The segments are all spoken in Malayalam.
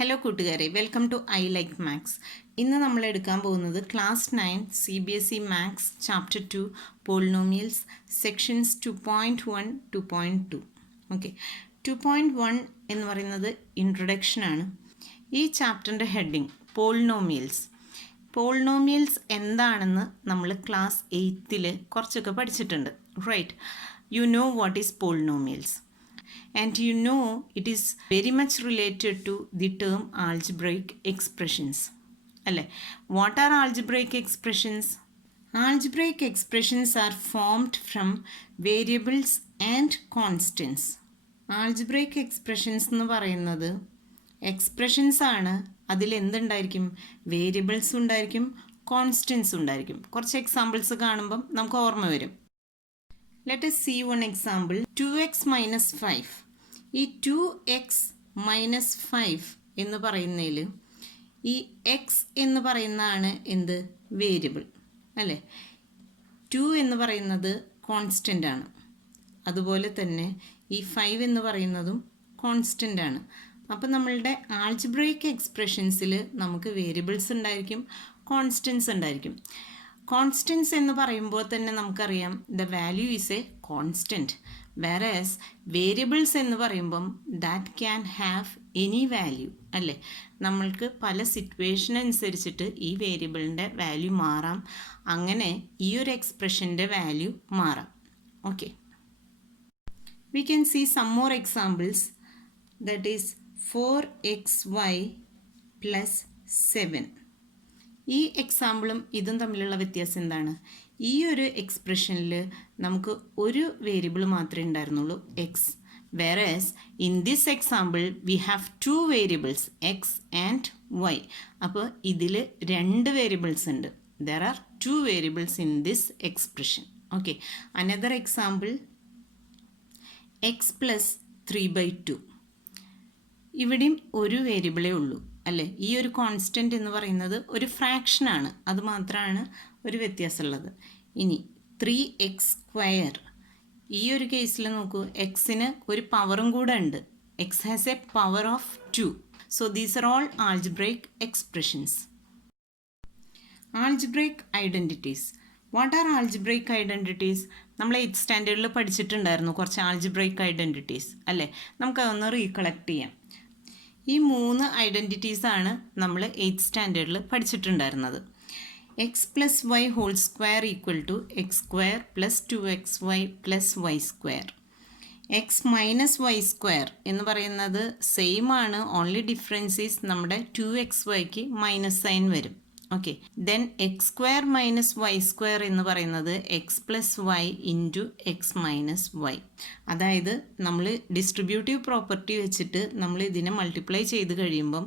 ഹലോ കൂട്ടുകാരെ, welcome to I like maths. ഇന്ന് നമ്മൾ എടുക്കാൻ പോകുന്നത് class 9 CBSE maths chapter 2 polynomials sections 2.1 2.2. Okay, 2.1 എന്ന് പറയുന്നത് ഇൻട്രൊഡക്ഷനാണ്. ഈ ചാപ്റ്ററിൻ്റെ ഹെഡിങ് പോളിനോമിയൽസ്. പോളിനോമിയൽസ് എന്താണെന്ന് നമ്മൾ ക്ലാസ് 8ൽ കുറച്ചൊക്കെ പഠിച്ചിട്ടുണ്ട്. Right, you know what is polynomials. And you know it is very much related to the term algebraic expressions. Alle, what are algebraic expressions? Algebraic expressions are formed from variables and constants. Algebraic expressions എന്ന് പറയുന്നത് എക്സ്പ്രഷൻസ് ആണ്. അതിൽ എന്തുണ്ടായിരിക്കും? വേരിയബിൾസ് ഉണ്ടായിരിക്കും, കോൺസ്റ്റൻസ് ഉണ്ടായിരിക്കും. കുറച്ച് എക്സാമ്പിൾസ് കാണുമ്പം നമുക്ക് ഓർമ്മ വരും. Let us see one example. 2x minus 5. ഈ 2x minus 5 എന്ന് പറയുന്നതിൽ ഈ x എന്ന് പറയുന്നതാണ് എന്ത്? വേരിയബിൾ അല്ലേ. 2 എന്ന് പറയുന്നത് കോൺസ്റ്റൻ്റ് ആണ്. അതുപോലെ തന്നെ ഈ 5 എന്ന് പറയുന്നതും കോൺസ്റ്റൻ്റ് ആണ്. അപ്പോൾ നമ്മളുടെ ആൾജിബ്രൈക് എക്സ്പ്രഷൻസിൽ നമുക്ക് വേരിയബിൾസ് ഉണ്ടായിരിക്കും, കോൺസ്റ്റൻസ് ഉണ്ടായിരിക്കും. കോൺസ്റ്റൻസ് എന്ന് പറയുമ്പോൾ തന്നെ നമുക്കറിയാം the value is a constant. വേറെസ് വേരിയബിൾസ് എന്ന് പറയുമ്പം that can have any value അല്ലേ. നമ്മൾക്ക് പല സിറ്റുവേഷൻ അനുസരിച്ചിട്ട് ഈ വേരിയബിളിൻ്റെ വാല്യൂ മാറാം. അങ്ങനെ ഈ ഒരു എക്സ്പ്രഷൻ്റെ വാല്യൂ മാറാം. Okay, we can see some more examples. That is 4xy plus 7. ഈ എക്സാമ്പിളും ഇതും തമ്മിലുള്ള വ്യത്യാസം എന്താണ്? ഈ ഒരു എക്സ്പ്രഷനിൽ നമുക്ക് ഒരു വേരിയബിൾ മാത്രമേ ഉണ്ടായിരുന്നുള്ളൂ, x. Whereas in this example we have 2 variables, x and y. അപ്പോൾ ഇതിൽ 2 വേരിയബിൾസ് ഉണ്ട്. There are 2 variables in this expression. Okay, another example x plus 3/2. ഇവിടെയും ഒരു വേരിയബിളേ ഉള്ളൂ അല്ലേ. ഈ ഒരു കോൺസ്റ്റൻ്റ് എന്ന് പറയുന്നത് ഒരു ഫ്രാക്ഷനാണ്, അത് മാത്രമാണ് ഒരു വ്യത്യാസമുള്ളത്. ഇനി 3x². ഈ ഒരു കേസിൽ നോക്കൂ, എക്സിന് ഒരു പവറും കൂടെ ഉണ്ട്. X has A power of 2. So these are all algebraic expressions. Algebraic identities. What are algebraic identities? നമ്മൾ 8th സ്റ്റാൻഡേർഡിൽ പഠിച്ചിട്ടുണ്ടായിരുന്നു കുറച്ച് ആൾജിബ്രൈക് ഐഡൻറ്റിറ്റീസ് അല്ലേ. നമുക്കതൊന്ന് റീകളക്ട് ചെയ്യാം. ഈ 3 ഐഡൻറ്റിറ്റീസാണ് നമ്മൾ 8th സ്റ്റാൻഡേർഡിൽ പഠിച്ചിട്ടുണ്ടായിരുന്നത്. X plus y whole square equal to x square plus 2xy plus y square. X minus y square എന്ന് പറയുന്നത് സെയിം ആണ്, ഓൺലി ഡിഫറൻസ് ഈസ് നമ്മുടെ 2xyക്ക് മൈനസ് സൈൻ വരും. Okay, then x square minus y square എന്ന് പറയുന്നത് x plus y into x minus y. അതായത് നമ്മൾ ഡിസ്ട്രിബ്യൂട്ടീവ് പ്രോപ്പർട്ടി വെച്ചിട്ട് നമ്മൾ ഇതിനെ മൾട്ടിപ്ലൈ ചെയ്ത് കഴിയുമ്പം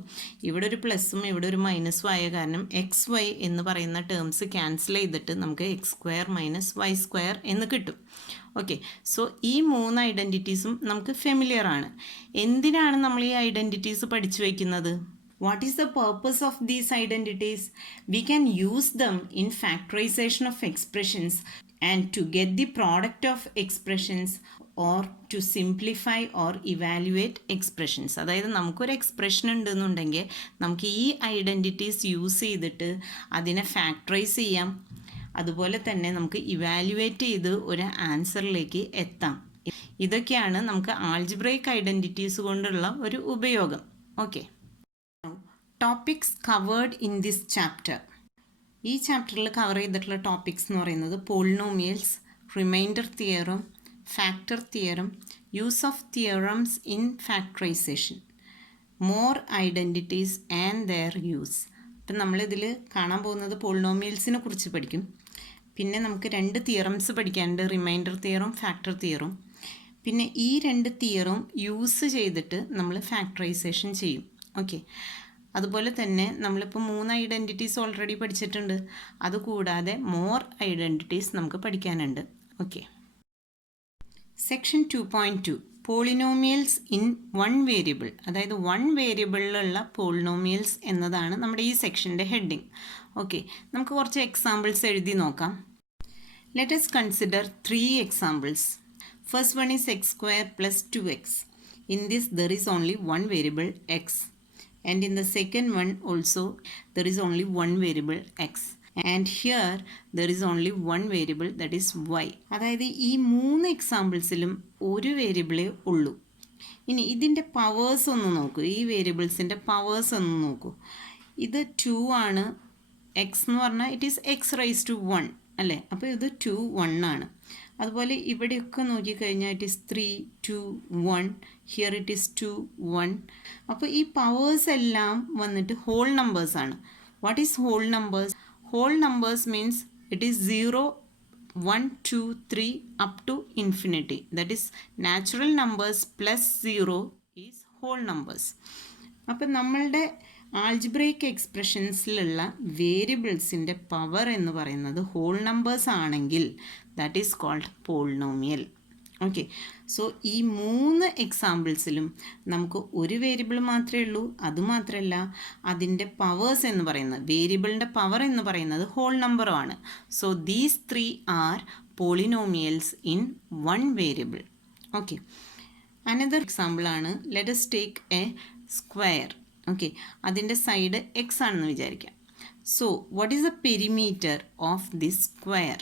ഇവിടെ ഒരു പ്ലസ്സും ഇവിടെ ഒരു മൈനസും ആയ കാരണം എക്സ് വൈ എന്ന് പറയുന്ന ടേംസ് ക്യാൻസൽ ചെയ്തിട്ട് നമുക്ക് x square minus y square എന്ന് കിട്ടും. ഓക്കെ, സോ ഈ 3 ഐഡൻറ്റിറ്റീസും നമുക്ക് ഫെമിലിയർ ആണ്. എന്തിനാണ് നമ്മൾ ഈ ഐഡൻറ്റിറ്റീസ് പഠിച്ചു വയ്ക്കുന്നത്? What is the purpose of these identities? We can use them in factorization of expressions and to get the product of expressions or to simplify or evaluate expressions. അതായത് നമുക്കൊരു എക്സ്പ്രഷൻ ഉണ്ടെന്നുണ്ടെങ്കിൽ നമുക്ക് ഈ ഐഡൻറ്റിറ്റീസ് യൂസ് ചെയ്തിട്ട് അതിനെ ഫാക്ടറൈസ് ചെയ്യാം. അതുപോലെ തന്നെ നമുക്ക് ഇവാലുവേറ്റ് ചെയ്ത് ഒരു ആൻസറിലേക്ക് എത്താം. ഇതൊക്കെയാണ് നമുക്ക് ആൾജിബ്രൈക് ഐഡൻറ്റിറ്റീസ് കൊണ്ടുള്ള ഒരു ഉപയോഗം. Okay, topics covered in this chapter. ഈ ചാപ്റ്ററിൽ കവർ ചെയ്തിട്ടുള്ള ടോപ്പിക്സ് എന്ന് പറയുന്നത് polynomials, reminder theorem, factor theorem, use of theorems in factorisation, more identities and their use. അപ്പം നമ്മളിതിൽ കാണാൻ പോകുന്നത് പോളിനോമിയൽസിനെ കുറിച്ച് പഠിക്കും. പിന്നെ നമുക്ക് 2 തിയറംസ് പഠിക്കാനുണ്ട്, റിമൈൻഡർ തിയറും ഫാക്ടർ തിയറും. പിന്നെ ഈ 2 തിയറും യൂസ് ചെയ്തിട്ട് നമ്മൾ ഫാക്ടറൈസേഷൻ ചെയ്യും. ഓക്കെ, അതുപോലെ തന്നെ നമ്മളിപ്പോൾ 3 ഐഡൻറ്റിറ്റീസ് ഓൾറെഡി പഠിച്ചിട്ടുണ്ട്. അതുകൂടാതെ മോർ ഐഡൻറ്റിറ്റീസ് നമുക്ക് പഠിക്കാനുണ്ട്. Okay, section 2.2 polynomials in 1 variable. അതായത് 1 വേരിയബിളിലുള്ള പോളിനോമിയൽസ് എന്നതാണ് നമ്മുടെ ഈ സെക്ഷൻ്റെ ഹെഡിങ്. ഓക്കെ, നമുക്ക് കുറച്ച് എക്സാമ്പിൾസ് എഴുതി നോക്കാം. Let us consider 3 examples. First one is x square plus 2x. In this there is only one variable x. and in the second one also there is only one variable x, and here there is only one variable, that is y. അതായത് ഈ 3 എക്സാമ്പിൾസിലും ഒരു വേരിയബിളേ ഉള്ളൂ. ഇനി ഇതിൻ്റെ പവേഴ്സ് ഒന്ന് നോക്കൂ, ഈ വേരിയബിൾസിൻ്റെ പവേഴ്സ് ഒന്ന് നോക്കൂ. ഇത് 2 ആണ്, എക്സ് എന്ന് പറഞ്ഞാൽ it is x raise to 1 അല്ലേ, അപ്പോൾ ഇത് 2 1 ആണ്. അതുപോലെ ഇവിടെയൊക്കെ നോക്കിക്കഴിഞ്ഞാൽ it is 3 2 1, here it is 2 1. അപ്പോൾ ഈ പവേഴ്സ് എല്ലാം വന്നിട്ട് ഹോൾ നമ്പേഴ്സാണ്. What is whole numbers? Whole numbers means it is 0 1 2 3 up to infinity. That is natural numbers plus 0 is whole numbers. അപ്പം നമ്മളുടെ ആൾജിബ്രൈക്ക് എക്സ്പ്രഷൻസിലുള്ള വേരിയബിൾസിൻ്റെ പവർ എന്ന് പറയുന്നത് ഹോൾ നമ്പേഴ്സ് ആണെങ്കിൽ that is called polynomial. Okay, so ഈ 3 എക്സാമ്പിൾസിലും നമുക്ക് ഒരു വേരിയബിൾ മാത്രമേ ഉള്ളൂ. അതുമാത്രമല്ല അതിൻ്റെ പവേഴ്സ് എന്ന് പറയുന്നത്, വേരിയബിളിൻ്റെ പവർ എന്ന് പറയുന്നത് ഹോൾ നമ്പറുമാണ്. So these 3 are polynomials in 1 variable. Okay, another എക്സാമ്പിളാണ്, let us take a square. Okay, അതിൻ്റെ സൈഡ് എക്സ് ആണെന്ന് വിചാരിക്കാം. So what is the perimeter of this square?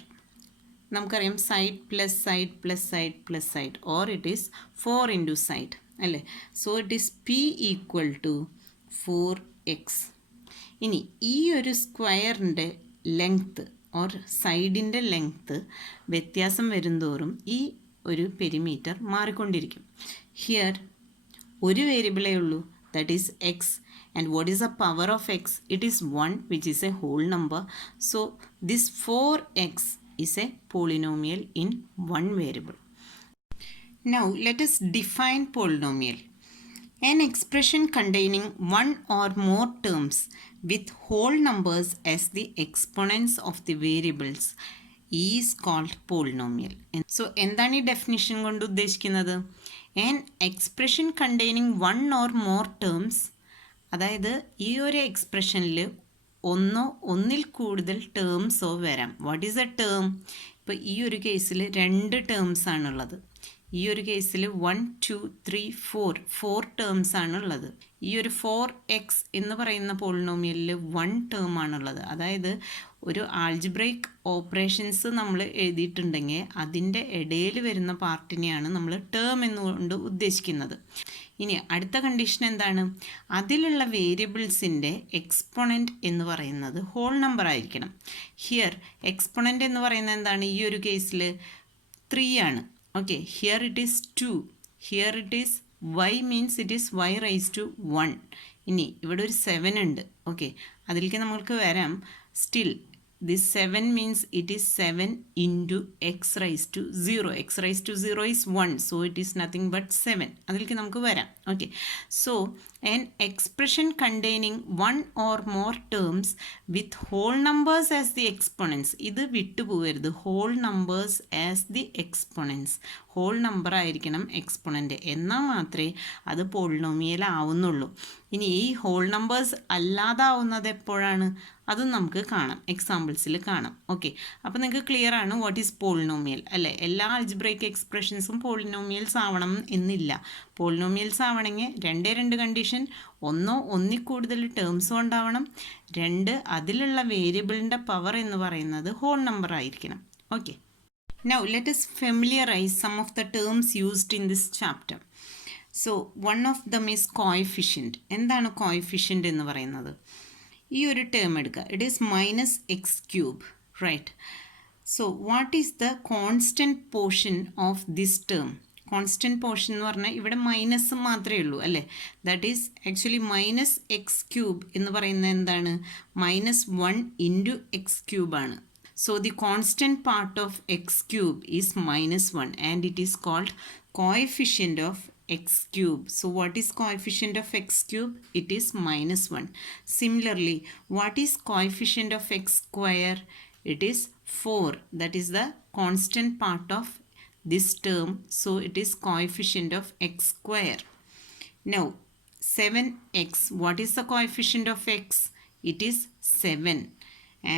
നമുക്കറിയാം side plus side plus side plus side, or it is 4 into side അല്ലേ. So it is p equal to 4x. ഇനി ഈ ഒരു സ്ക്വയറിൻ്റെ ലെങ്ത്ത് ഓർ സൈഡിൻ്റെ ലെങ്ത്ത് വ്യത്യാസം വരുന്തോറും ഈ ഒരു പെരിമീറ്റർ മാറിക്കൊണ്ടിരിക്കും. ഹിയർ ഒരു വേരിയബിളേ ഉള്ളൂ, that is x, and what is the power of x? It is 1, which is a whole number. So this 4x is a polynomial in 1 variable. Now let us define polynomial. An expression containing one or more terms with whole numbers as the exponents of the variables is called polynomial. So എന്താണ് ഈ ഡെഫിനിഷൻ കൊണ്ട് ഉദ്ദേശിക്കുന്നത്? an expression containing one or more terms, അതായത് ഈ ഒരു എക്സ്പ്രഷനിൽ ഒന്നിൽ കൂടുതൽ ടേംസോ വരാം. What is A term? ഇപ്പോൾ ഈ ഒരു കേസിൽ 2 ടേംസ് ആണുള്ളത്. ഈ ഒരു കേസിൽ 1 2 3 4 ടേംസ് ആണുള്ളത്. ഈ ഒരു 4x എന്ന് പറയുന്ന പോളിനോമിയലിൽ 1 ടേം ആണുള്ളത്. അതായത് ഒരു ആൾജിബ്രൈക്ക് ഓപ്പറേഷൻസ് നമ്മൾ എഴുതിയിട്ടുണ്ടെങ്കിൽ അതിൻ്റെ ഇടയിൽ വരുന്ന പാർട്ടിനെയാണ് നമ്മൾ ടേം എന്നുകൊണ്ട് ഉദ്ദേശിക്കുന്നത്. ഇനി അടുത്ത കണ്ടീഷൻ എന്താണ്? അതിലുള്ള വേരിയബിൾസിൻ്റെ എക്സ്പോണൻറ്റ് എന്ന് പറയുന്നത് ഹോൾ നമ്പർ ആയിരിക്കണം. ഹിയർ എക്സ്പോണൻറ്റ് എന്ന് പറയുന്നത് എന്താണ്? ഈ ഒരു കേസിൽ 3 ആണ്. Okay, here it is 2, here it is y means it is y raise to 1. ഇനി ഇവിടെ ഒരു 7 ഉണ്ട്. ഓക്കെ, അതിലേക്ക് നമ്മൾക്ക് വരാം. Still this 7 means it is 7 into x raised to 0. x raised to 0 is 1, so it is nothing but 7. അതിലേക്ക് നമുക്ക് വരാം. Okay, so an expression containing one or more terms with whole numbers as the exponents. ഇത് വിട്ടുപോകരുത്, whole numbers as the exponents. Whole number ആയിരിക്കണം എക്സ്പോണൻ്റ്, എന്നാൽ മാത്രമേ അത് പോളിനോമിയൽ ആവുന്നുള്ളൂ. ഇനി ഈ ഹോൾ നമ്പേഴ്സ് അല്ലാതാവുന്നത് എപ്പോഴാണ്? അതും നമുക്ക് കാണാം, എക്സാമ്പിൾസിൽ കാണാം. ഓക്കെ, അപ്പോൾ നിങ്ങൾക്ക് ക്ലിയർ ആണ് വാട്ട് ഈസ് പോളിനോമിയൽ അല്ലേ. എല്ലാ ആൾജിബ്രൈക്ക് എക്സ്പ്രഷൻസും പോളിനോമിയൽസ് ആവണം എന്നില്ല. പോളിനോമിയൽസ് ആവണമെങ്കിൽ 2 കണ്ടീഷൻ: ഒന്നിൽ കൂടുതൽ ടേംസും ഉണ്ടാവണം, 2 അതിലുള്ള വേരിയബിളിൻ്റെ പവർ എന്ന് പറയുന്നത് ഹോൾ നമ്പർ ആയിരിക്കണം. Okay, now let us familiarize some of the terms used in this chapter. So one of them is coefficient. എന്താണ് coefficient എന്ന് പറയുന്നത്? ഈ ഒരു ടേം എടുക്കുക, it is -x³, right. So what is the constant portion of this term? Constant portion എന്ന് പറഞ്ഞാൽ ഇവിടെ മൈനസ് മാത്രമേ ഉള്ളൂ അല്ലേ. ദാറ്റ് ഈസ് ആക്ച്വലി -x³ എന്ന് പറയുന്നത് എന്താണ്? -1 ഇൻറ്റു x³ ആണ്. So the constant part of x³ is -1 and it is called coefficient of x³. So what is coefficient of x³? It is -1. Similarly, what is coefficient of x²? It is 4. That is the constant part of this term. So it is coefficient of x². Now 7x. What is the coefficient of x? It is 7.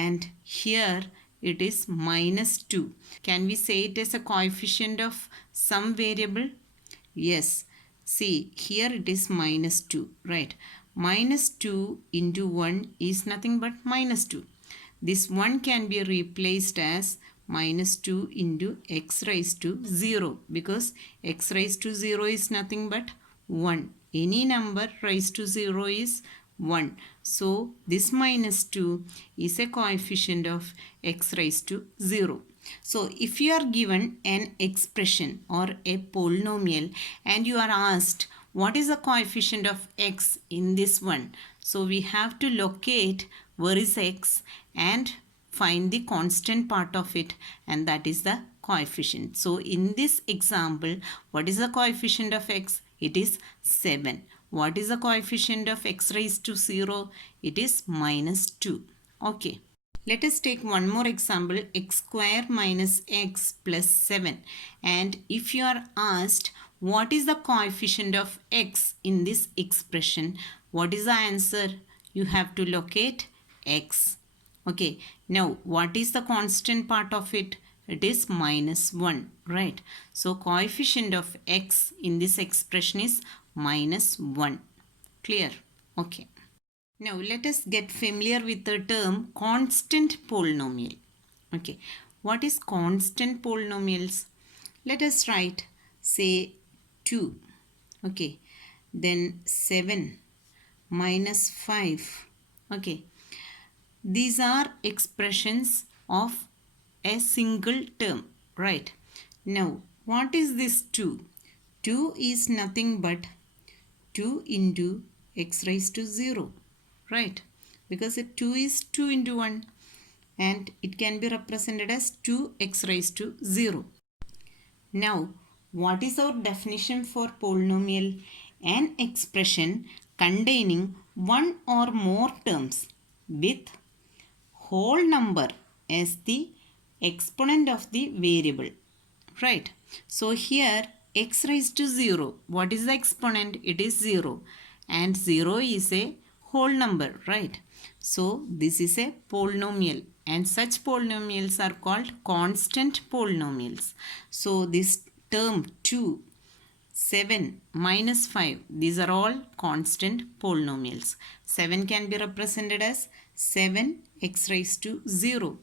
And here it is -2. Can we say it as a coefficient of some variable? Yes. See, here it is -2, right? minus 2 into 1 is nothing but minus 2. This 1 can be replaced as minus 2 into x raised to 0 because x raised to 0 is nothing but 1. Any number raised to 0 is 1. So this minus 2 is a coefficient of x raised to 0. So if you are given an expression or a polynomial and you are asked what is the coefficient of x in this one, so we have to locate where is x and find the constant part of it, and that is the coefficient. So in this example, what is the coefficient of x? It is 7. What is the coefficient of x raised to 0? It is minus 2. Okay. Let us take one more example, x square minus x plus 7. And if you are asked what is the coefficient of x in this expression, what is the answer? You have to locate x. Okay, now what is the constant part of it? It is minus 1, right? So coefficient of x in this expression is minus 1. Clear? Okay. Now let us get familiar with the term constant polynomial. Okay, what is constant polynomials? Let us write, say 2. Okay, then 7 minus 5. Okay, these are expressions of a single term, right? Now what is this 2? 2 is nothing but 2 into x raised to 0. Right, because 2 is 2 into 1 and it can be represented as 2x raised to 0. Now, what is our definition for polynomial? An expression containing one or more terms with whole number as the exponent of the variable. Right, so here x raised to 0, what is the exponent? It is 0, and 0 is a whole number, right? So this is a polynomial, and such polynomials are called constant polynomials. So this term 2, 7, minus 5, these are all constant polynomials. 7 can be represented as 7x raised to 0.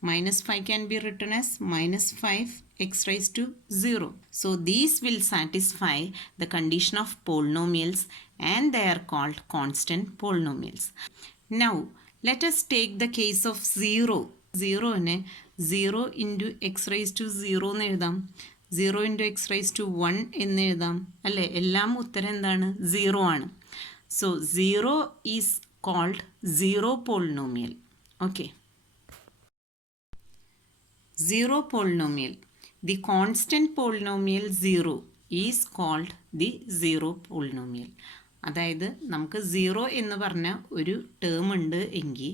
Minus 5 can be written as minus 5x raised to 0. So these will satisfy the condition of polynomials and they are called constant polynomials. Now let us take the case of 0. 0 ne 0 into x raised to 0 എന്ന് എഴുതാം, 0 into x raised to 1 എന്ന് എഴുതാം അല്ലേ? എല്ലാം ഉത്തരം എന്താണ്? 0 ആണ്. So 0 is called zero polynomial. Okay. Zero polynomial. The constant polynomial 0 is called the zero polynomial. അതായത് നമുക്ക് 0 എന്ന് പറഞ്ഞ ഒരു ടേം ഉണ്ട് എങ്കിൽ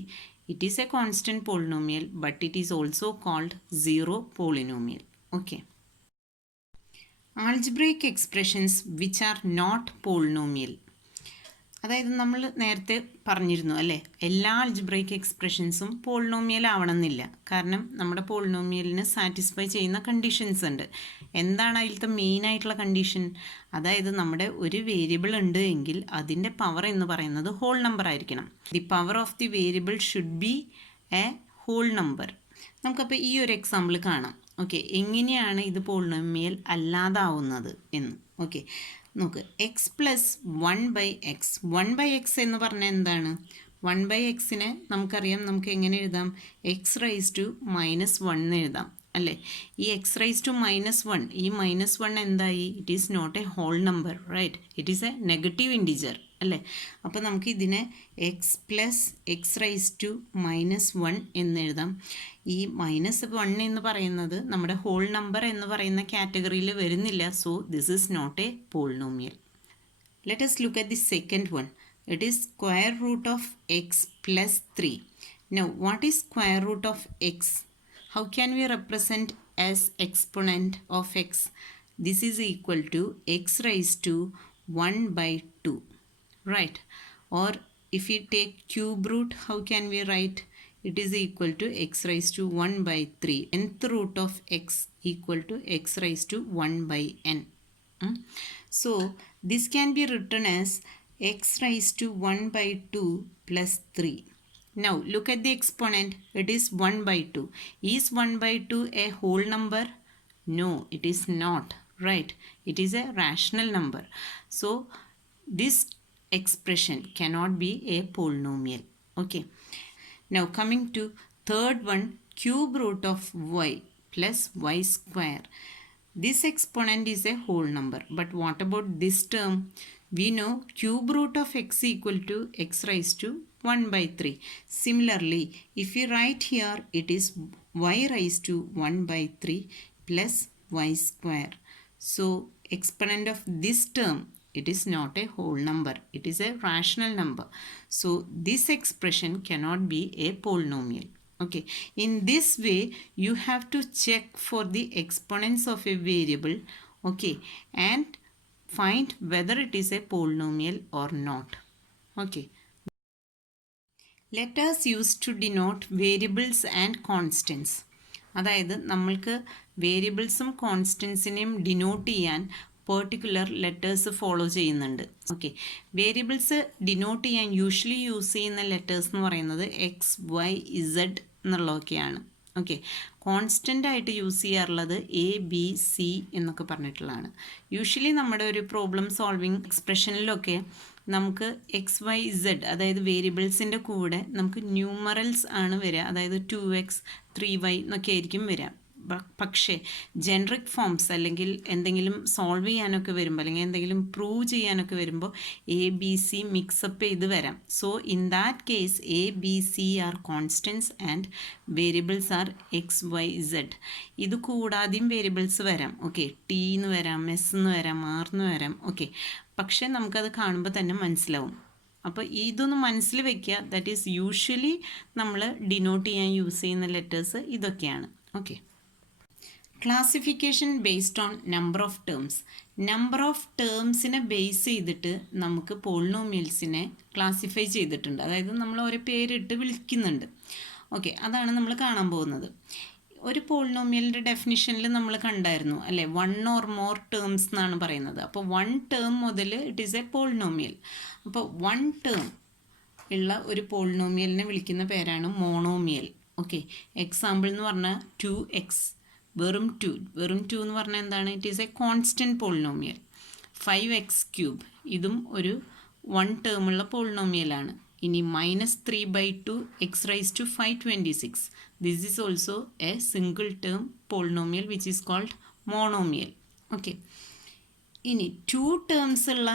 it is a constant polynomial but it is also called zero polynomial. Okay. Algebraic expressions which are not polynomial. അതായത് നമ്മൾ നേരത്തെ പറഞ്ഞിരുന്നു അല്ലേ, എല്ലാ അൾജിബ്രൈക്ക് എക്സ്പ്രഷൻസും പോളിനോമിയൽ ആവണമെന്നില്ല. കാരണം നമ്മുടെ പോളിനോമിയലിന് സാറ്റിസ്ഫൈ ചെയ്യുന്ന കണ്ടീഷൻസ് ഉണ്ട്. എന്താണ് അതിലത്തെ മെയിനായിട്ടുള്ള കണ്ടീഷൻ? അതായത് നമ്മുടെ ഒരു വേരിയബിൾ ഉണ്ട് എങ്കിൽ അതിൻ്റെ പവർ എന്ന് പറയുന്നത് ഹോൾ നമ്പർ ആയിരിക്കണം. The power of the variable should be a whole number. നമുക്കപ്പോൾ ഈ ഒരു എക്സാമ്പിൾ കാണാം. ഓക്കെ, എങ്ങനെയാണ് ഇത് പോളിനോമിയൽ അല്ലാതാവുന്നത് എന്ന്. ഓക്കെ, നോക്ക്, എക്സ് പ്ലസ് 1/x. 1/x എന്ന് പറഞ്ഞാൽ എന്താണ്? 1/xനെ നമുക്കറിയാം, നമുക്ക് എങ്ങനെ എഴുതാം? എക്സ് റൈസ് ടു -1 എന്ന് എഴുതാം അല്ലേ? ഈ എക്സ് റൈസ് ടു -1, ഈ -1 എന്തായി? It is not a whole number, right? It is a negative integer അല്ലേ? അപ്പോൾ നമുക്ക് ഇതിനെ x plus x raise to -1 എന്ന് എഴുതാം. ഈ -1 എന്ന് പറയുന്നത് നമ്മുടെ ഹോൾ നമ്പർ എന്ന് പറയുന്ന കാറ്റഗറിയിൽ വരുന്നില്ല. So this is not a polynomial. Let us look at the second one. It is square root of x plus 3. Now what is square root of x? How can we represent as exponent of x? This is equal to x raised to 1/2. Right? Or if we take cube root, how can we write? It is equal to x raised to 1/3. Nth root of x equal to x raised to 1/n. So this can be written as x raised to 1 by 2 plus 3. Now look at the exponent. It is 1 by 2. Is 1 by 2 a whole number? No, it is not. Right? It is a rational number. So this expression cannot be a polynomial. Okay. Now coming to third one, cube root of y plus y square. This exponent is a whole number. But what about this term? We know cube root of x equal to x raised to 1 by 3. Similarly, if we write here, it is y raised to 1 by 3 plus y square. So exponent of this term, it is not a whole number. It is a rational number. So this expression cannot be a polynomial. Okay. In this way, you have to check for the exponents of a variable. Okay. And find whether it is a polynomial or not. Okay. Letters used to denote variables and constants. അതായത് നമ്മൾക്ക് വേരിയബിൾസും കോൺസ്റ്റൻസിനെയും ഡിനോട്ട് ചെയ്യാൻ പെർട്ടിക്കുലർ ലെറ്റേഴ്സ് ഫോളോ ചെയ്യുന്നുണ്ട്. ഓക്കെ, വേരിയബിൾസ് ഡിനോട്ട് ചെയ്യാൻ യൂഷ്വലി യൂസ് ചെയ്യുന്ന ലെറ്റേഴ്സ് എന്ന് പറയുന്നത് എക്സ്, വൈ, ഇസഡ് എന്നുള്ളതൊക്കെയാണ്. ഓക്കെ, കോൺസ്റ്റൻ്റ് ആയിട്ട് യൂസ് ചെയ്യാറുള്ളത് എ, ബി, സി എന്നൊക്കെ പറഞ്ഞിട്ടുള്ളതാണ്. യൂഷ്വലി നമ്മുടെ ഒരു പ്രോബ്ലം സോൾവിങ് എക്സ്പ്രഷനിലൊക്കെ നമുക്ക് എക്സ്, വൈ, ഇസഡ് അതായത് വേരിയബിൾസിൻ്റെ കൂടെ നമുക്ക് ന്യൂമറൽസ് ആണ് വരിക. അതായത് 2x 3y എന്നൊക്കെ ആയിരിക്കും വരിക. പക്ഷേ ജനറിക് ഫോംസ് അല്ലെങ്കിൽ എന്തെങ്കിലും സോൾവ് ചെയ്യാനൊക്കെ വരുമ്പോൾ അല്ലെങ്കിൽ എന്തെങ്കിലും പ്രൂവ് ചെയ്യാനൊക്കെ വരുമ്പോൾ എ, ബി, സി മിക്സപ്പ് ചെയ്ത് വരാം. So in that case a, b, c are constants and variables are x, y, z. ഇത് കൂടാതെയും വേരിയബിൾസ് വരാം. ഓക്കെ, ടി എന്ന് വരാം, എസ് എന്ന് വരാം, ആർ എന്ന് വരാം. ഓക്കെ, പക്ഷേ നമുക്കത് കാണുമ്പോൾ തന്നെ മനസ്സിലാവും. അപ്പോൾ ഇതൊന്ന് മനസ്സിൽ വയ്ക്കുക. ദാറ്റ് ഈസ് യൂഷ്വലി നമ്മൾ ഡിനോട്ട് ചെയ്യാൻ യൂസ് ചെയ്യുന്ന ലെറ്റേഴ്സ് ഇതൊക്കെയാണ്. Okay, classification based on number of terms. Number of ടേംസിനെ ബേസ് ചെയ്തിട്ട് നമുക്ക് പോളിനോമിയൽസിനെ ക്ലാസിഫൈ ചെയ്തിട്ടുണ്ട്. അതായത് നമ്മൾ ഓരോ പേരിട്ട് വിളിക്കുന്നുണ്ട്. ഓക്കെ, അതാണ് നമ്മൾ കാണാൻ പോകുന്നത്. ഒരു പോളിനോമിയലിൻ്റെ ഡെഫിനിഷനിൽ നമ്മൾ കണ്ടായിരുന്നു അല്ലേ, 1 or more ടേംസ് എന്നാണ് പറയുന്നത്. അപ്പോൾ 1 ടേം മുതൽ ഇറ്റ് ഈസ് എ പോളിനോമിയൽ. അപ്പോൾ 1 ടേം ഉള്ള ഒരു പോളിനോമിയലിനെ വിളിക്കുന്ന പേരാണ് മോണോമിയൽ. ഓക്കെ, എക്സാമ്പിൾ എന്ന് പറഞ്ഞാൽ 2x, വെറും 2 എന്ന് പറഞ്ഞാൽ എന്താണ്? It is a constant polynomial. 5x3 ഇതും ഒരു 1 ടേമുള്ള പോളിനോമിയലാണ്. ഇനി -3/2 x raised to 526. This is also a single term polynomial which is called monomial. Okay. ഇനി 2 ടേംസ് ഉള്ള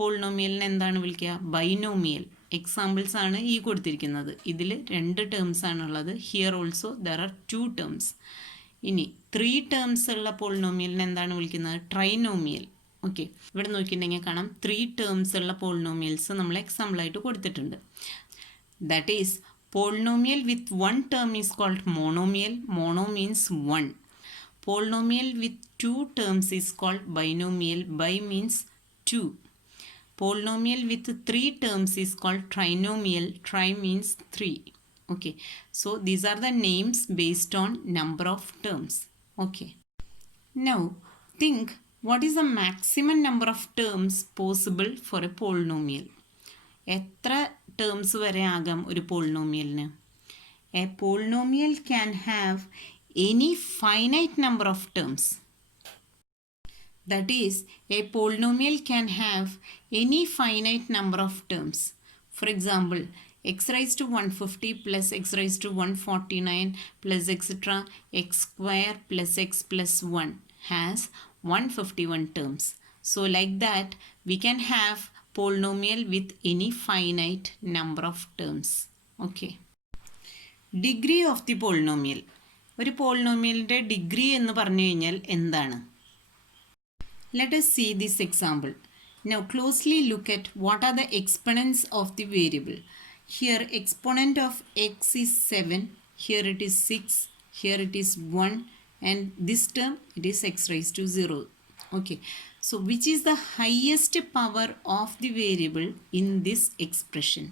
പോളിനോമിയലിനെ എന്താണ് വിളിക്കുക? ബൈനോമിയൽ. എക്സാമ്പിൾസ് ആണ് ഈ കൊടുത്തിരിക്കുന്നത്. ഇതിൽ 2 ടേംസ് ആണുള്ളത്. Here also there are 2 terms. ഇനി 3 ടേംസ് ഉള്ള പോളിനോമിയലിനെ എന്താണ് വിളിക്കുന്നത്? ട്രൈനോമിയൽ. ഓക്കെ, ഇവിടെ നോക്കിയിട്ടുണ്ടെങ്കിൽ കാണാം 3 ടേംസ് ഉള്ള പോളിനോമിയൽസ് നമ്മൾ എക്സാമ്പിളായിട്ട് കൊടുത്തിട്ടുണ്ട്. That is polynomial with 1 term is called monomial. Mono means 1. Polynomial with 2 terms is called binomial. Bi means 2. Polynomial with 3 terms is called trinomial. Tri means 3. Okay, so these are the names based on number of terms. Okay, now think, what is the maximum number of terms possible for a polynomial? എത്ര ടേംസ് വരെ ആകാം ഒരു പോളിനോമിയലിന്? A polynomial can have any finite number of terms. That is, a polynomial can have any finite number of terms. For example, x raised to 150 plus x raised to 149 plus etc. x square plus x plus 1 has 151 terms. So like that, we can have polynomial with any finite number of terms. Okay. Degree of the polynomial. ഒരു പോളിനോമിയലിൻ്റെ ഡിഗ്രി എന്ന് പറഞ്ഞു കഴിഞ്ഞാൽ എന്താണ്? Let us see this example. Now closely look at what are the exponents of the variable. Here exponent of x is 7, here it is 6, here it is 1, and this term it is x raised to 0. Okay, so which is the highest power of the variable in this expression?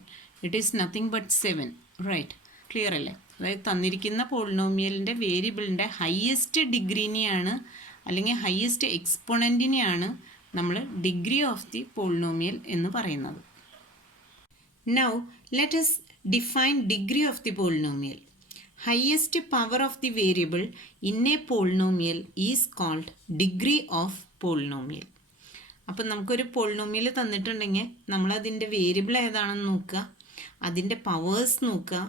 It is nothing but 7, right? Clear അല്ലേ? അതായത് തന്നിരിക്കുന്ന പോളിനോമിയലിൻ്റെ വേരിയബിളിൻ്റെ ഹയസ്റ്റ് ഡിഗ്രീനെയാണ് അല്ലെങ്കിൽ ഹയസ്റ്റ് എക്സ്പോണൻറ്റിനെയാണ് നമ്മൾ ഡിഗ്രി ഓഫ് ദി പോളിനോമിയൽ എന്ന് പറയുന്നത്. Now let us define degree of the polynomial. Highest power of the variable in a polynomial is called degree of polynomial. അപ്പം നമുക്കൊരു പോളിനോമിയൽ തന്നിട്ടുണ്ടെങ്കിൽ നമ്മളതിൻ്റെ വേരിയബിൾ ഏതാണെന്ന് നോക്കുക, അതിൻ്റെ പവേഴ്സ് നോക്കുക,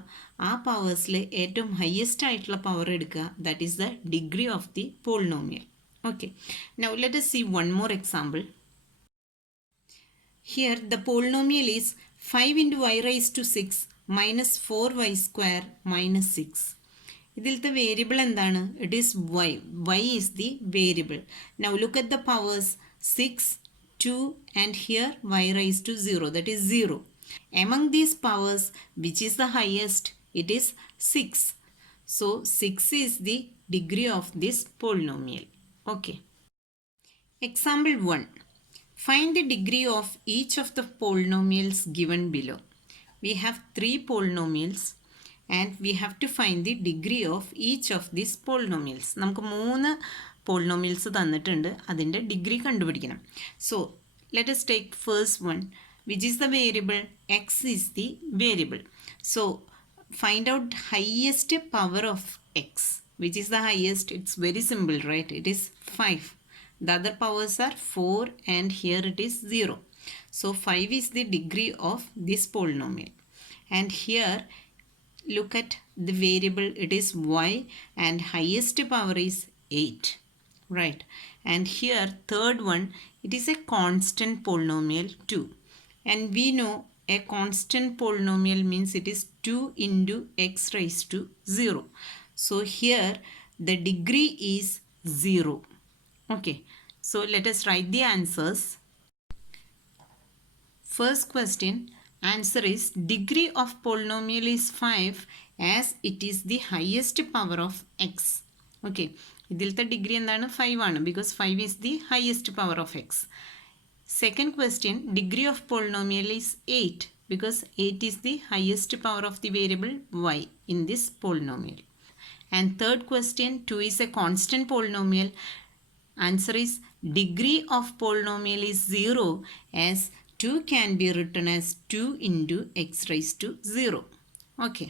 ആ പവേഴ്സിൽ ഏറ്റവും ഹയസ്റ്റ് ആയിട്ടുള്ള പവർ എടുക്കുക. That is the degree of the polynomial. Okay, now let us see one more example. Here the polynomial is 5 into y raised to 6 minus 4y square minus 6. ഇതിലത്തെ വേരിയബിൾ എന്താണ്? It is y. y is the variable. Now look at the powers 6, 2 and here y raised to 0, that is 0. Among these powers, which is the highest? It is 6. So 6 is the degree of this polynomial. Okay. Example 1. Find the degree of each of the polynomials given below. We have 3 polynomials and we have to find the degree of each of these polynomials. നമുക്ക് 3 പോളിനോമിയൽസ് തന്നിട്ടുണ്ട്, അതിൻ്റെ ഡിഗ്രി കണ്ടുപിടിക്കണം. So let us take first one, which is the variable. X is the variable. So find out highest power of x. Which is the highest? It's very simple, right? It is 5. The other powers are 4 and here it is 0. So 5 is the degree of this polynomial. And here look at the variable, it is y and highest power is 8. Right, and here third one, it is a constant polynomial 2, and we know a constant polynomial means it is 2 into x raised to 0. So here the degree is 0. Okay, so let us write the answers. First question, answer is degree of polynomial is 5 as it is the highest power of x. Okay, ഇതിലത്തെ ഡിഗ്രി എന്താണ്? 5 ആണ്, because 5 is the highest power of X. Second question, degree of polynomial is 8 because 8 is the highest power of the variable y in this polynomial. And third question, 2 is a constant polynomial. Answer is degree of polynomial is 0 as 2 can be written as 2 into x raised to 0. Okay.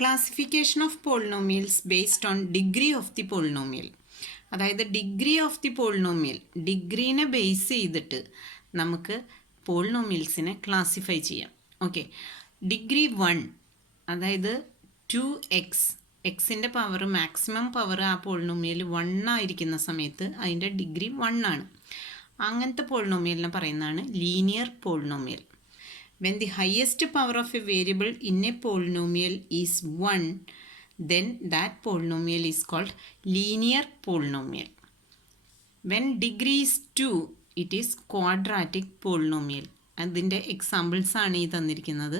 Classification of polynomials based on degree of the polynomial. അതായത് ഡിഗ്രി ഓഫ് ദി പോളിനോമിയൽ, ഡിഗ്രീനെ ബേസ് ചെയ്തിട്ട് നമുക്ക് പോളിനോമിയൽസിനെ ക്ലാസിഫൈ ചെയ്യാം. ഓക്കെ, ഡിഗ്രി 1, അതായത് 2x, എക്സിൻ്റെ പവർ മാക്സിമം പവർ ആ പോളിനോമിയൽ 1 ആയിരിക്കുന്ന സമയത്ത് അതിൻ്റെ ഡിഗ്രി 1 ആണ്. അങ്ങനത്തെ പോളിനോമിയലിനെ പറയുന്നതാണ് linear polynomial. When the highest power of a variable in a polynomial is 1, then that polynomial is called linear polynomial. When degree is 2, it is quadratic polynomial. അതിൻ്റെ എക്സാമ്പിൾസ് ആണ് ഈ തന്നിരിക്കുന്നത്.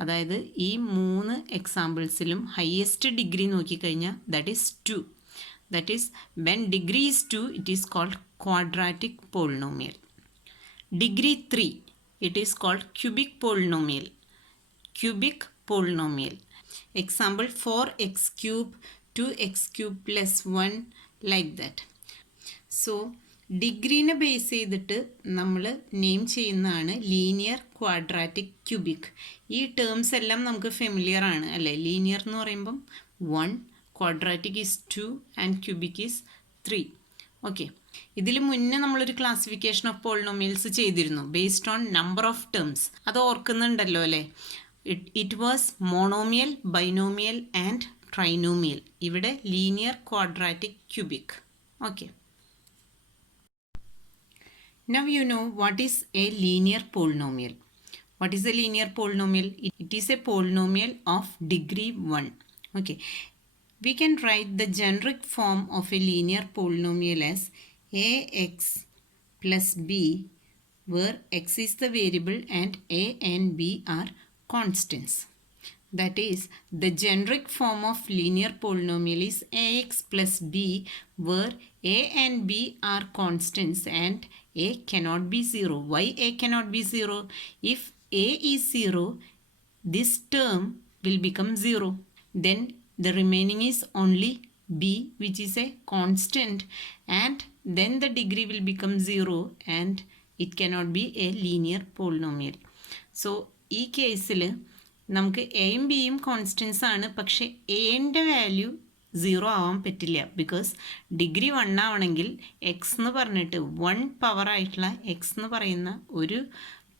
അതായത് ഈ 3 എക്സാമ്പിൾസിലും ഹയസ്റ്റ് ഡിഗ്രി നോക്കിക്കഴിഞ്ഞാൽ that is 2. That is when degree is 2, it is called quadratic polynomial. Degree 3, it is called cubic polynomial. Cubic polynomial. Example 4x cube, 2x cube plus 1, like that. So ഡിഗ്രീനെ ബേസ് ചെയ്തിട്ട് നമ്മൾ നെയിം ചെയ്യുന്നതാണ് ലീനിയർ, ക്വാഡ്രാറ്റിക്, ക്യൂബിക്. ഈ ടേംസ് എല്ലാം നമുക്ക് ഫെമിലിയർ ആണ് അല്ലേ? ലീനിയർ എന്ന് പറയുമ്പം 1, quadratic is 2 and cubic is 3. Okay, ഇതിൽ മുന്നേ നമ്മളൊരു ക്ലാസിഫിക്കേഷൻ ഓഫ് പോളിനോമിയൽസ് ചെയ്തിരുന്നു based on number of terms. അത് ഓർക്കുന്നുണ്ടല്ലോ അല്ലേ? It was monomial, binomial and trinomial. ഇവിടെ linear, quadratic, cubic. Okay, now you know what is a linear polynomial. What is a linear polynomial? It is a polynomial of degree 1. Okay, we can write the generic form of a linear polynomial as ax plus b, where x is the variable and a and b are constants. That is, the generic form of linear polynomial is ax plus b, where a and b are constants and a cannot be 0. Why a cannot be 0? If a is 0, this term will become 0. Then the remaining is only b, which is a constant, and then the degree will become 0 and it cannot be a linear polynomial. So ഈ കേസിൽ നമുക്ക് എയും ബിയും കോൺസ്റ്റൻസ് ആണ്, പക്ഷേ എൻ്റെ വാല്യൂ 0 ആവാൻ പറ്റില്ല. ബിക്കോസ് ഡിഗ്രി 1 ആവണമെങ്കിൽ എക്സ് എന്ന് പറഞ്ഞിട്ട് 1 പവറായിട്ടുള്ള എക്സ് എന്ന് പറയുന്ന ഒരു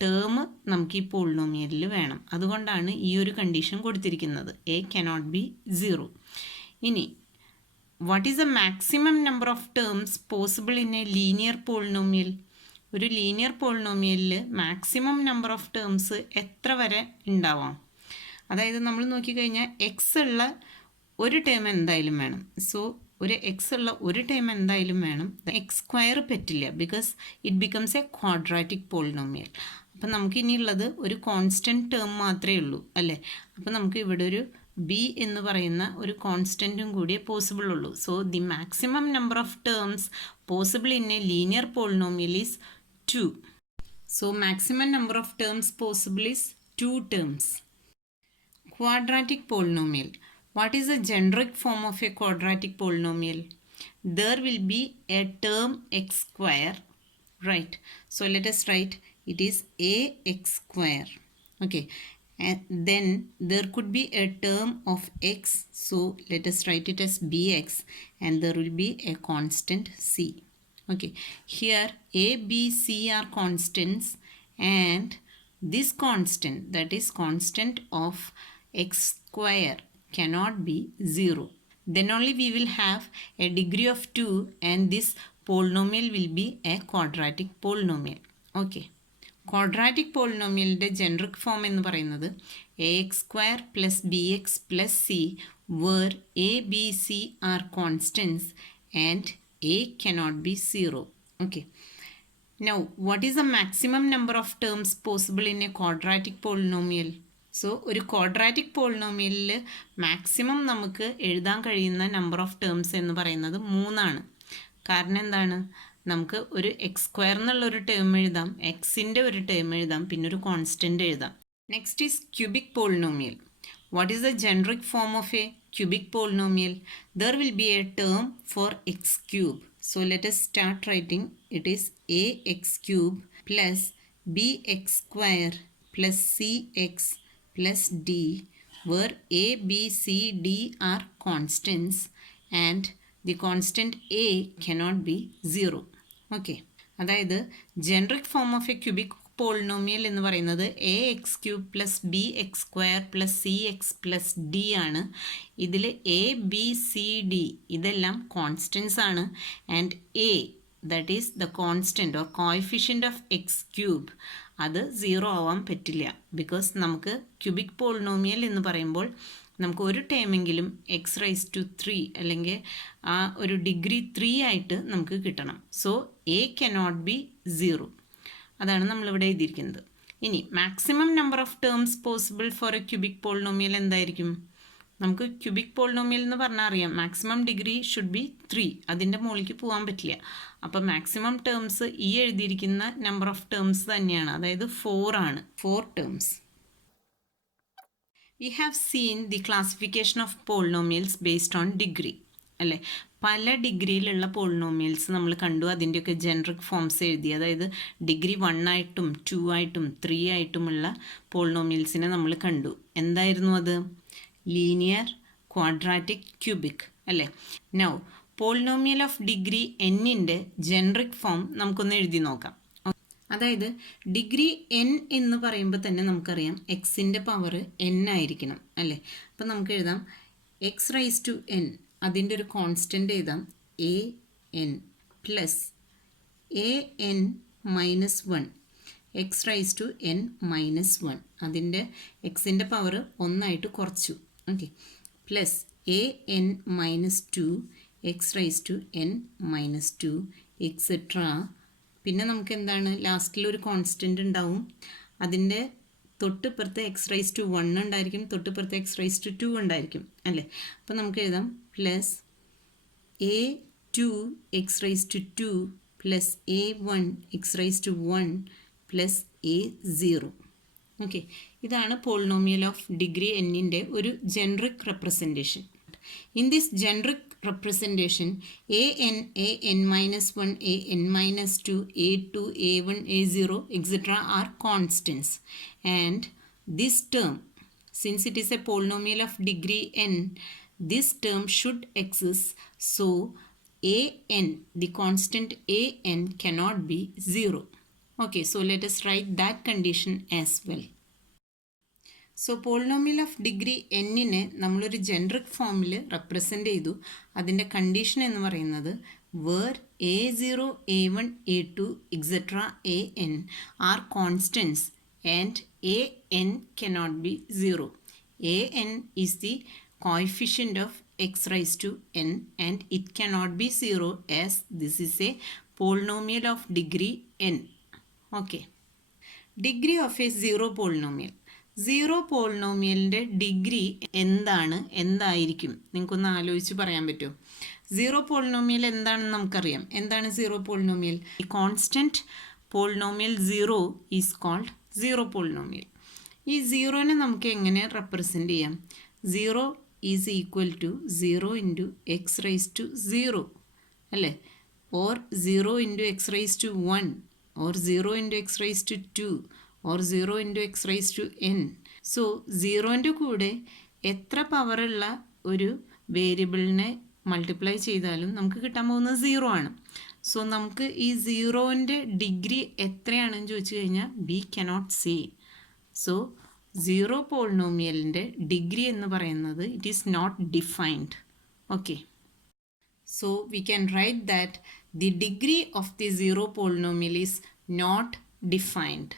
ടേം നമുക്ക് ഈ പോളിനോമിയലിൽ വേണം. അതുകൊണ്ടാണ് ഈ ഒരു കണ്ടീഷൻ കൊടുത്തിരിക്കുന്നത്, എ കനോട്ട് ബി 0. ഇനി what is the maximum number of terms possible in a linear polynomial? ഒരു ലീനിയർ പോളിനോമിയലിൽ മാക്സിമം നമ്പർ ഓഫ് ടേംസ് എത്ര വരെ ഉണ്ടാവാം? അതായത് നമ്മൾ നോക്കിക്കഴിഞ്ഞാൽ എക്സ് ഉള്ള ഒരു ടേം എന്തായാലും വേണം. സോ ഒരു എക്സ് ഉള്ള ഒരു ടേം എന്തായാലും വേണം. എക്സ് സ്ക്വയർ പറ്റില്ല, because it becomes A quadratic polynomial. അപ്പം നമുക്കിനിയുള്ളത് ഒരു കോൺസ്റ്റൻറ്റ് ടേം മാത്രമേ ഉള്ളൂ അല്ലേ. അപ്പം നമുക്ക് ഇവിടെ ഒരു ബി എന്ന് പറയുന്ന ഒരു കോൺസ്റ്റൻറ്റും കൂടിയേ പോസിബിൾ ഉള്ളൂ. So the maximum number of terms possible in a linear polynomial is 2. So maximum number of terms possible is 2 terms. Quadratic polynomial. What is the generic form of a quadratic polynomial? There will be a term x square, right? So let us write it is ax square. Okay, and then there could be a term of x, so let us write it as bx, and there will be a constant c. Okay, here a, b, c are constants, and this constant, that is constant of x square, cannot be 0. Then only we will have a degree of 2, and this polynomial will be a quadratic polynomial. Okay, quadratic polynomial generic form എന്ന് പറയുന്നത് ax square plus bx plus c, where a, b, c are constants and a cannot be 0. Okay, now what is the maximum number of terms possible in a quadratic polynomial? So ഒരു ക്വാഡ്രാറ്റിക് പോളിനോമിയലിൽ മാക്സിമം നമുക്ക് എഴുതാൻ കഴിയുന്ന നമ്പർ ഓഫ് ടേംസ് എന്ന് പറയുന്നത് 3ആണ്. കാരണം എന്താണ്, നമുക്ക് ഒരു എക്സ് സ്ക്വയർ എന്നുള്ളൊരു ടേം എഴുതാം, എക്സിൻ്റെ ഒരു ടേം എഴുതാം, പിന്നെ ഒരു കോൺസ്റ്റൻ്റ് എഴുതാം. Next is cubic polynomial. What is the generic form of a cubic polynomial? There will be a term for x cube. So let us start writing. It is ax cube plus bx square plus cx plus d, where a, b, c, d are constants and the constant a cannot be 0. Okay, അതായത് generic form of A cubic polynomial എന്ന് പറയുന്നത് A X cube plus B X square plus C X plus D ആണ്. ഇതിൽ എ, ബി, സി, ഡി ഇതെല്ലാം കോൺസ്റ്റൻസ് ആണ്. And A, that is the constant or coefficient of X cube, അത് 0 ആവാൻ പറ്റില്ല. ബിക്കോസ് നമുക്ക് ക്യൂബിക് പോളിനോമിയൽ എന്ന് പറയുമ്പോൾ നമുക്ക് ഒരു ടേമെങ്കിലും എക്സ് റൈസ് ടു 3 അല്ലെങ്കിൽ ആ ഒരു ഡിഗ്രി 3 ആയിട്ട് നമുക്ക് കിട്ടണം. So A cannot be 0. അതാണ് നമ്മളിവിടെ എഴുതിയിരിക്കുന്നത്. ഇനി maximum number of terms possible for A cubic polynomial എന്തായിരിക്കും? നമുക്ക് ക്യൂബിക് പോളിനോമിയൽ എന്ന് പറഞ്ഞാൽ അറിയാം, മാക്സിമം ഡിഗ്രി ഷുഡ് ബി 3, അതിൻ്റെ മുകളിലേക്ക് പോകാൻ പറ്റില്ല. അപ്പോൾ മാക്സിമം ടേംസ് ഈ എഴുതിയിരിക്കുന്ന നമ്പർ ഓഫ് ടേംസ് തന്നെയാണ്, അതായത് 4 ആണ്, 4 terms. We have seen the classification of polynomials based on degree അല്ലേ. പല ഡിഗ്രിയിലുള്ള പോളിനോമിയൽസ് നമ്മൾ കണ്ടു, അതിൻ്റെയൊക്കെ ജനറിക് ഫോംസ് എഴുതി. അതായത് ഡിഗ്രി 1 ആയിട്ടും 2 ആയിട്ടും 3 ആയിട്ടുമുള്ള പോളിനോമിയൽസിനെ നമ്മൾ കണ്ടു. എന്തായിരുന്നു അത്? ലീനിയർ, ക്വാഡ്രാറ്റിക്, ക്യൂബിക് അല്ലേ. നൗ പോളിനോമിയൽ ഓഫ് ഡിഗ്രി എന്നിൻ്റെ ജനറിക് ഫോം നമുക്കൊന്ന് എഴുതി നോക്കാം. അതായത് ഡിഗ്രി n എന്ന് പറയുമ്പോൾ തന്നെ നമുക്കറിയാം എക്സിൻ്റെ പവർ n ആയിരിക്കണം അല്ലേ. അപ്പം നമുക്ക് എഴുതാം എക്സ് റൈസ് ടു n, അതിൻ്റെ ഒരു കോൺസ്റ്റൻ്റ് എഴുതാം a n plus a n minus 1 x raise to n minus 1, അതിൻ്റെ എക്സിൻ്റെ പവർ 1 ആയിട്ട് കുറച്ചു. Okay, plus a n minus 2 x raise to n minus 2 etcetera. പിന്നെ നമുക്ക് എന്താണ്, ലാസ്റ്റിൽ ഒരു കോൺസ്റ്റൻ്റ് ഉണ്ടാവും, അതിൻ്റെ തൊട്ടിപ്പുറത്ത് എക്സ് റൈസ് ടു 1 ഉണ്ടായിരിക്കും, തൊട്ടിപ്പുറത്ത് എക്സ് റൈസ് ടു 2 ഉണ്ടായിരിക്കും അല്ലേ. അപ്പോൾ നമുക്ക് എഴുതാം plus a 2 x raise to 2 plus a 1 x raise to 1 plus a 0. Okay, ഇതാണ് പോളിനോമിയൽ ഓഫ് ഡിഗ്രി എന്നിൻ്റെ ഒരു generic representation. In this generic representation an minus 1 an minus 2 a2 a1 a0 etc. are constants, and this term, since it is a polynomial of degree n, this term should exist. So an, the constant an cannot be 0. Okay, so let us write that condition as well. So polynomial of degree എന്നിനെ നമ്മളൊരു ജനറിക് ഫോമിൽ റെപ്രസെൻ്റ് ചെയ്തു. അതിൻ്റെ കണ്ടീഷൻ എന്ന് പറയുന്നത് where a0, a1, a2 etcetera an are constants and an cannot be 0. an is the coefficient of x raised to n and it cannot be 0 as this is a polynomial of degree n. Okay. Degree of a zero polynomial. Zero പോളിനോമിയലിൻ്റെ ഡിഗ്രി എന്തായിരിക്കും നിങ്ങൾക്കൊന്ന് ആലോചിച്ച് പറയാൻ പറ്റുമോ? സീറോ പോളിനോമിയൽ എന്താണെന്ന് നമുക്കറിയാം. എന്താണ് സീറോ പോളിനോമിയൽ? ഈ constant polynomial zero is called zero polynomial. ഈ സീറോനെ നമുക്ക് എങ്ങനെ റെപ്രസെൻ്റ് ചെയ്യാം? Zero is equal to 0 into x raise to 0 അല്ലേ? Or 0 into x raise to 1 or 0 into x raise to 2 or 0 into x raised to n. So 0ൻ്റെ കൂടെ എത്ര പവറുള്ള ഒരു വേരിയബിളിനെ മൾട്ടിപ്ലൈ ചെയ്താലും നമുക്ക് കിട്ടാൻ പോകുന്നത് 0 ആണ്. സോ നമുക്ക് ഈ 0ൻ്റെ ഡിഗ്രി എത്രയാണെന്ന് ചോദിച്ചു കഴിഞ്ഞാൽ we cannot say. So zero പോളിനോമിയലിൻ്റെ ഡിഗ്രി എന്ന് പറയുന്നത് it is not defined. Okay, so we can write that the degree of the zero polynomial is not defined.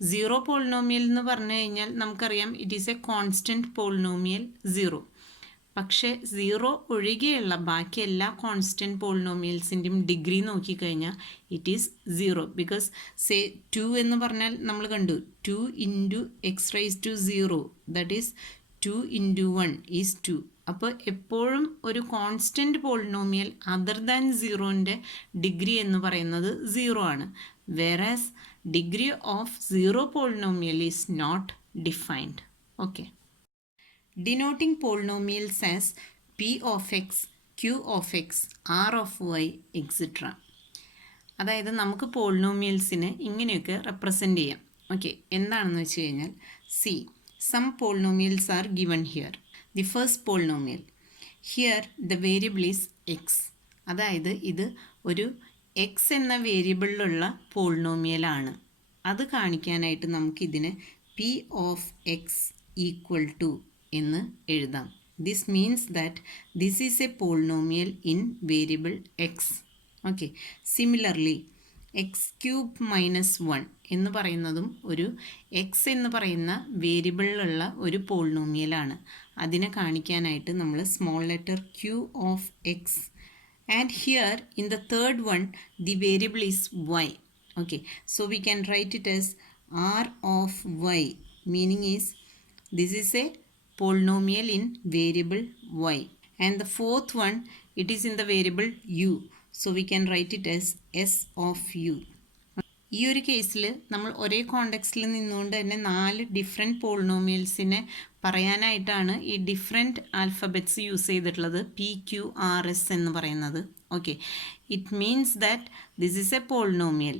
Zero polynomial എന്ന് പറഞ്ഞു കഴിഞ്ഞാൽ നമുക്കറിയാം it is a constant polynomial 0. പക്ഷേ 0 ഒഴികെയുള്ള ബാക്കി എല്ലാ കോൺസ്റ്റൻറ്റ് പോളിനോമിയൽസിൻ്റെയും ഡിഗ്രി നോക്കിക്കഴിഞ്ഞാൽ ഇറ്റ് ഈസ് 0. ബിക്കോസ് സേ 2 എന്ന് പറഞ്ഞാൽ നമ്മൾ കണ്ടു 2 into x raise to 0 that is 2 into 1 is 2. അപ്പോൾ എപ്പോഴും ഒരു കോൺസ്റ്റൻറ്റ് പോളിനോമിയൽ അതർ ദാൻ 0ൻ്റെ ഡിഗ്രി എന്ന് പറയുന്നത് 0 ആണ്. whereas degree of zero polynomial is not defined. Okay. Denoting polynomials as p of x, q of x, r of y, etc. അതായത് നമുക്ക് പോളിനോമിയൽസിനെ ഇങ്ങനെയൊക്കെ റെപ്രസെൻ്റ് ചെയ്യാം. ഓക്കെ, എന്താണെന്ന് വെച്ച് കഴിഞ്ഞാൽ see some polynomials are given here. The first polynomial here the variable is x. അതായത് ഇത് ഒരു എക്സ് എന്ന വേരിയബിളിലുള്ള പോളിനോമിയലാണ്. അത് കാണിക്കാനായിട്ട് നമുക്കിതിനെ p of x equal to എന്ന് എഴുതാം. This means that this is a polynomial in variable x. Okay, similarly x cube minus 1 എന്ന് പറയുന്നതും ഒരു എക്സ് എന്ന് പറയുന്ന വേരിയബിളിലുള്ള ഒരു പോളിനോമിയലാണ്. അതിനെ കാണിക്കാനായിട്ട് നമ്മൾ small letter q of x. And here in the third one the variable is y. Okay, so we can write it as r of y, meaning is this is a polynomial in variable y. And the fourth one, it is in the variable u, so we can write it as s of u. ഈ ഒരു കേസിൽ നമ്മൾ ഒരേ കോണ്ടെക്സ്റ്റിൽ നിന്നുകൊണ്ട് തന്നെ 4 ഡിഫറെൻറ്റ് പോളിനോമിയൽസിനെ പറയാനായിട്ടാണ് ഈ ഡിഫറെൻറ്റ് ആൽഫബറ്റ്സ് യൂസ് ചെയ്തിട്ടുള്ളത് PQRS എന്ന് പറയുന്നത്. Okay, it means that this is a polynomial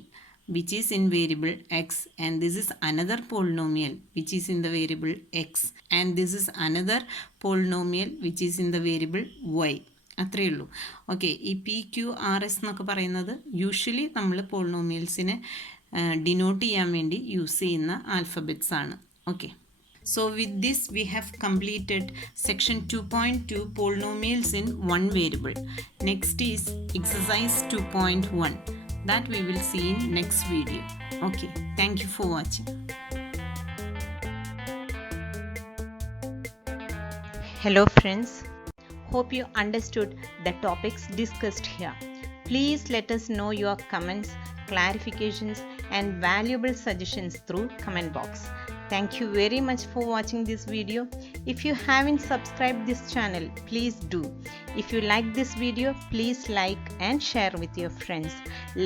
which is in variable x and this is another polynomial which is in the variable x and this is another polynomial which is in the variable y. അത്രയേ ഉള്ളൂ. ഓക്കെ, ഈ PQRS എന്നൊക്കെ പറയുന്നത് യൂഷ്വലി നമ്മൾ പോളിനോമിയൽസിനെ ഡിനോട്ട് ചെയ്യാൻ വേണ്ടി യൂസ് ചെയ്യുന്ന ആൽഫബറ്റ്സ് ആണ്. Okay, so with this we have completed section 2.2 polynomials in one variable. Next is exercise 2.1 that we will see in next video. Okay, thank you for watching. Hello friends. Hope you understood the topics discussed here. Please let us know your comments, clarifications and valuable suggestions through comment box. Thank you very much for watching this video. If you haven't subscribed this channel, please do. If you like this video, please like and share with your friends.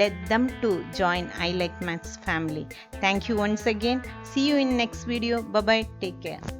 Let them too join I Like Maths family. Thank you once again. See you in next video. Bye bye. Take care.